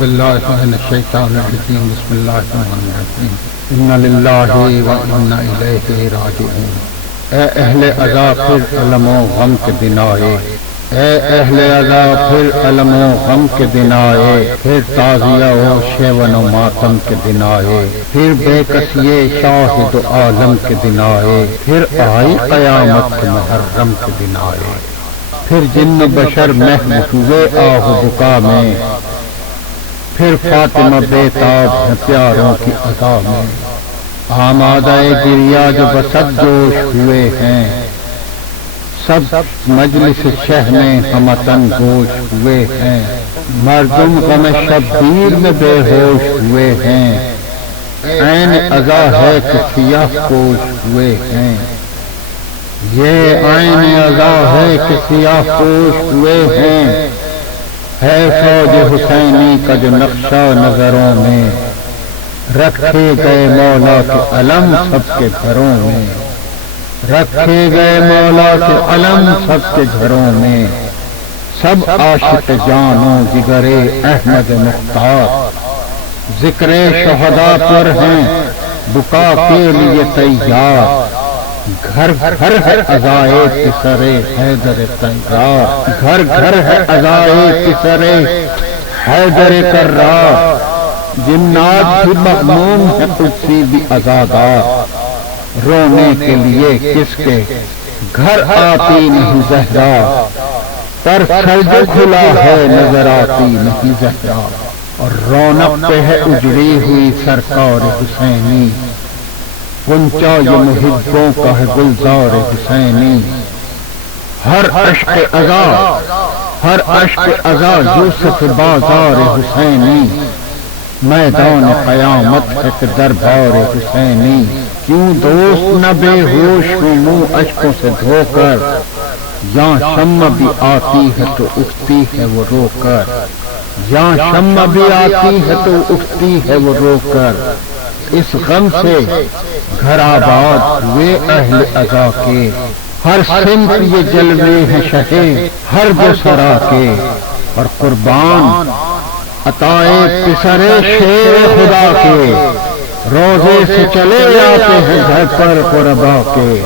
باللہ من الشیطان الرجیم بسم اللہ الرحمن الرحیم انا للہ و انا الیہ راجعون۔ اے اہل عزا پھر علم و غم کے دن آئے، اے اہل عزا پھر علم و غم کے دن آئے، پھر تعزیہ و شیون و ماتم کے دن آئے، پھر بے کسیے شاہد و عالم کے دن آئے، پھر آئی قیامت کے محرم کے دن آئے، پھر جن بشر محو ہوئے آہ بکا میں، پھر فاطمہ بیتاب ہے پیاروں کی عزا میں، آمادہ گریا جو بسد جوش ہوئے ہیں، سب مجلس شہ میں ہمتن گوش ہوئے ہیں، مردم غم شبیر میں بے ہوش ہوئے ہیں، عین عزا ہے کہ سیاہ پوش ہوئے ہیں، یہ عین عزا ہے کہ سیاہ پوش ہوئے ہیں، ہے فوج حسینی کا جو نقشہ نظروں میں، رکھے گئے مولا کے علم سب کے گھروں میں، رکھے گئے مولا کے علم سب کے گھروں میں، سب عاشق جانوں جگر احمد مختار، ذکر شہداء پر ہیں بکا کے لیے تیار، گھر گھر ہے عزائے پسر حیدر کرار، گھر گھر ہے عزائے پسر حیدر کرار، جنات بھی مغموم ہے قدسی بھی عزادار، رونے کے لیے کس کے گھر آتی نہیں زہرا، پر سجدہ کھلا ہے نظر آتی نہیں زہرا، اور رونق پہ ہے اجڑی ہوئی سرکار حسینی، گنچا یہ محبوں کا ہے گلزار حسینی، ہر عشق عزا ہر عشق عزا یوسف بازار حسینی، میدان قیامت ہے کہ دربار حسینی، کیوں دوست نہ بے ہوش ہوئی منہ اشکوں سے دھو کر، یہاں شمع بھی آتی ہے تو اٹھتی ہے وہ رو کر، یہاں شمع بھی آتی ہے تو اٹھتی ہے وہ رو کر، اس غم سے گھر آباد ہوئے اہل عزا کے، ہر سمت یہ جلوے ہیں شہے ہر دو سرا کے، اور قربان عطائے پسر شیر خدا کے، روزے سے چلے آتے ہیں گھر پر غربا کے،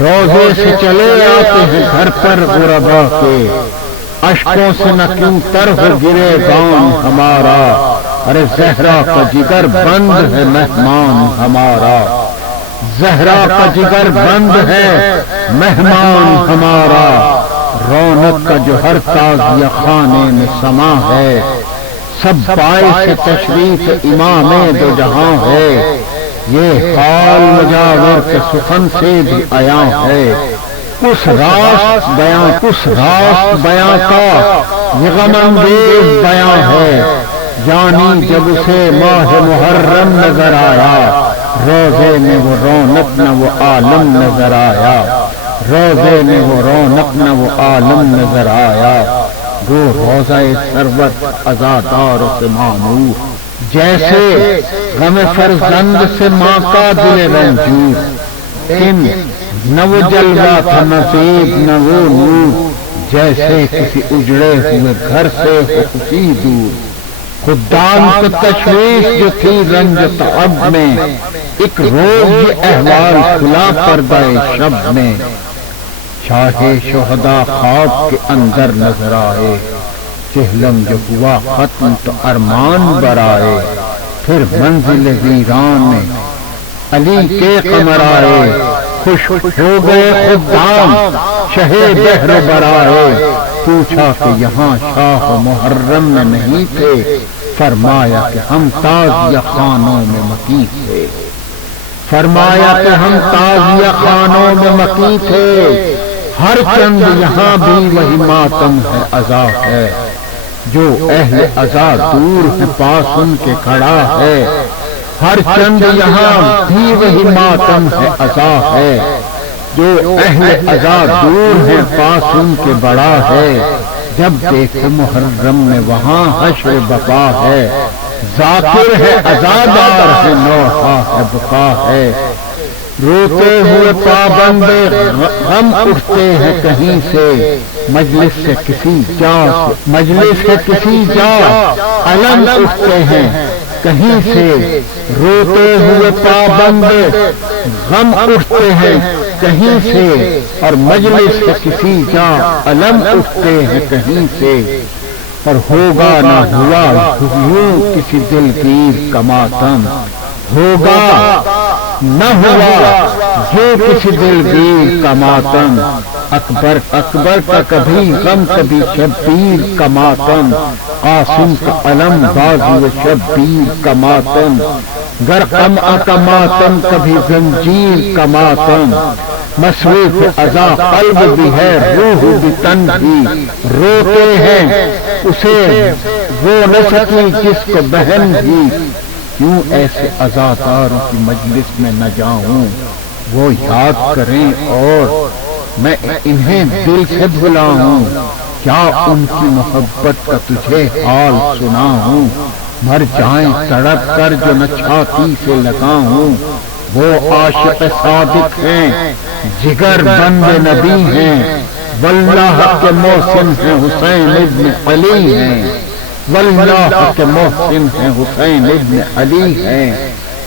روزے سے چلے آتے ہیں گھر پر غربا کے، اشکوں سے نہ کیوں تر ہو گرے گام ہمارا، ارے زہرا کا جگر بند ہے مہمان ہمارا، زہرا کا جگر بند ہے مہمان ہمارا، رونق کا جو ہر تازیہ خانے میں سما ہے، سب باعث تشریف امام دو جہاں ہے، یہ حال مجاور کے سخن سے بھی عیاں ہے، اس راست بیاں کا یہ غم انگیز بیاں ہے، یعنی جب اسے ماہ محرم نظر آیا، روزے میں وہ رونق نہ وہ عالم نظر آیا، روزے میں وہ رونق نہ وہ عالم نظر آیا، وہ روزہ سرور عزادار سے معمور، جیسے غم فرزند سے ماں کا دل رنجور، ان نہ وہ جلوہ تھا نصیب نہ وہ نور، جیسے کسی اجڑے ہوئے گھر سے ہو خوشی دور، خدام کو تشویش جو تھی رنج تعب میں، ایک روز یہ احوال کھلا پردہ شب میں، شاہ شہداء خواب کے اندر نظر آئے، چہلم جو ہوا ختم تو ارمان برائے، پھر منزل ویران میں علی کے قمر آئے، خوش ہو گئے خدام شہ بحر برائے، پوچھا کہ یہاں شاہ محرم میں نہیں تھے، فرمایا کہ ہم تازیہ خانوں میں مقیم تھے، فرمایا کہ ہم تازیہ خانوں میں مقیم تھے، ہر چند یہاں بھی وہی ماتم ہے عزا ہے، جو اہل عزا دور ہے پاس ان کے کھڑا ہے، ہر چند یہاں بھی وہی ماتم ہے عزا ہے، جو اہل عزا دور ہے پاس ان کے بڑا ہے، جب دیکھے محرم میں وہاں حشر بقا ہے، ذاکر ہے عزادار ہے نوحہ ہے بقا ہے، روتے ہوئے پابند غم اٹھتے ہیں کہیں سے، مجلس سے کسی جا علم اٹھتے ہیں کہیں سے، روتے ہوئے پابند غم اٹھتے ہیں کہیں سے، اور مجلس سے کسی جا علم اٹھتے ہیں کہیں سے، اور ہوگا نہ ہوا یوں کسی دلگیر کا ماتم، ہوگا نہ ہوا جو کسی دلگیر کا ماتم، اکبر کا کبھی غم کبھی شبیر کا ماتم، قاسم کا علم بازو شبیر کا ماتم، گر قمع کا ماتم کبھی زنجیر کا ماتم، مصروف ازا قلب بھی ہے روح بھی تن بھی روتے ہیں، اسے رو نہ سکی جس کو بہن بھی، کیوں ایسے عزاداروں کی مجلس میں نہ جاؤں، وہ یاد کریں اور میں انہیں دل سے بھلاؤں، کیا ان کی محبت کا تجھے حال سناؤں، مر جائیں تڑپ کر جو نہ چھاتی سے لگاؤں، وہ عاشق صادق ہیں جگر بند نبی ہیں، واللہ کے محسن ہیں حسین ابن علی ہیں، واللہ کے محسن ہیں حسین ابن علی ہیں،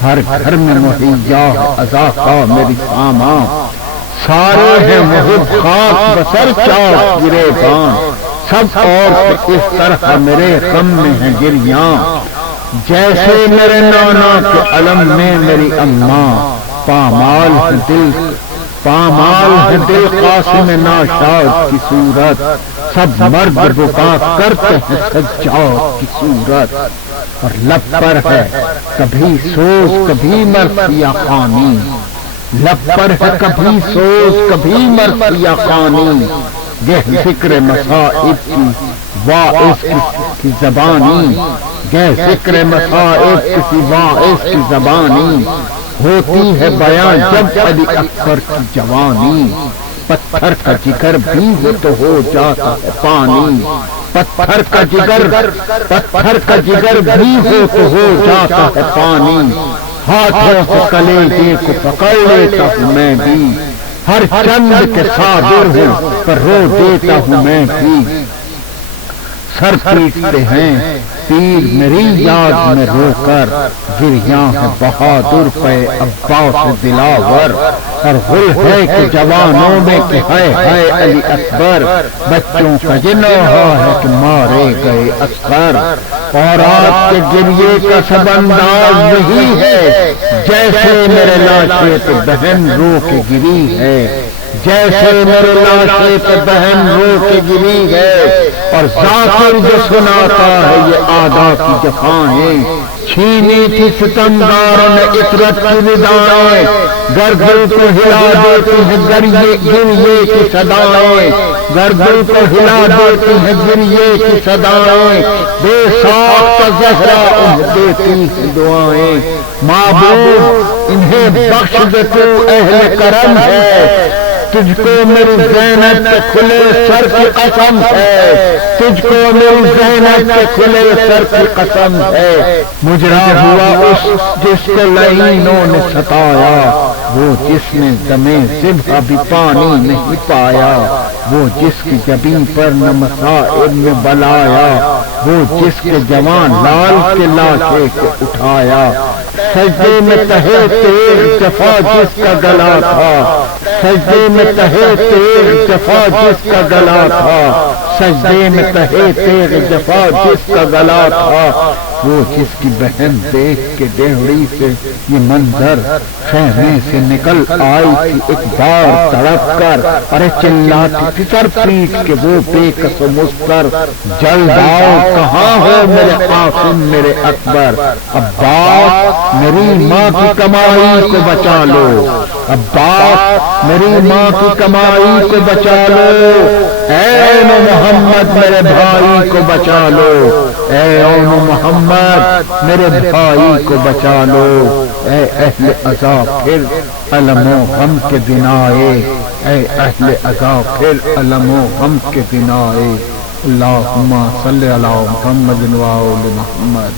ہر گھر میں مہیا عزا کا میری ساما، سارے ہیں محب خاک بسر چاک گریبان، سب اور اس طرح میرے غم میں ہیں گریاں، جیسے میرے نانا کے علم میں میری اماں، پامال ہے دل قاسم ناشاد کی صورت، سب مرد رکا کرتے ہیں سجاد کی صورت، اور لب پر ہے کبھی سوز کبھی مرثیہ خوانی، لب پر ہے کبھی سوز کبھی مرثیہ خوانی، یہ ذکر مصائب کی واعظ کی زبانی، یہ ذکر مصائب کسی واعظ کی زبانی، ہوتی ہے بیان جب علی اکبر کی جوانی، پتھر کا جگر بھی ہو تو ہو جاتا ہے پانی، پتھر کا جگر بھی ہو تو ہو جاتا ہے پانی، ہاتھوں سے کلیجے کو پکڑ لیتا ہوں میں بھی، ہر چند کے صادر ہوں پر رو دیتا ہوں میں بھی، سر پیٹتے ہیں پیر میری یاد میں رو کر، گریاں ہے بہادر پہ عباس دلاور، اور غل ہے کہ جوانوں میں کہ ہے علی اکبر، بچوں کا یہ نوحہ ہے کہ مارے گئے اکثر، اور آپ کے گریے کا سب انداز وہی ہے، جیسے میرے لاشے پہ بہن رو کے گری ہے، جیسے میرے لاشے پہ بہن رو کے گری ہے، اور ذاکر جو سناتا ہے یہ آدھا کی جفائیں، چھینی تھی ستمگاروں نے عطرت کی ندائیں، گردن کو ہلا دیتی ہیں گریے کی صدائیں، گردن کو ہلا دیتی ہیں گریے کی صدائیں، بے ساختہ زہرا انہیں دیتی ہیں دعائیں، معبود انہیں بخش دے تو اہل کرم ہے، تجھ کو میری زینب کے کھلے سر کی قسم ہے، تجھ کو میری زینب کے کھلے سر کی قسم ہے، مجرا ہوا اس جس کو لعینوں نے ستایا، وہ جس نے دمے ذبح بھی پانی نہیں پایا، وہ جس کی جبین پر نہ مصائب میں بلایا، وہ جس کے جوان لال کے لاشے کو اٹھایا، سجدے میں تہے تیغ جفا جس کا گلا تھا، سجدے میں تہے تیغ جفا جس کا گلا تھا، سجدے میں تہے تیغ جفا جس کا گلا تھا، وہ جس کی بہن دیکھ کے ڈیہڑی سے یہ منظر خیمے سے نکل آئی تھی ایک بار تڑپ کر، ارے چلاتی تھی سر پیٹ کے وہ بے کس و مضطر، جلد آؤ کہاں ہو میرے قاسم میرے اکبر، عباس میری ماں کی کمائی کو بچا لو، عباس میری ماں کی کمائی کو بچا لو، اے محمد میرے بھائی کو بچا لو، اے محمد میرے بھائی کو بچا لو، اے اہل عزا پھر علم و غم کے دن آئے، اے اہل عزا پھر علم و غم کے دن آئے، اللہم صلی علی محمد و آل محمد۔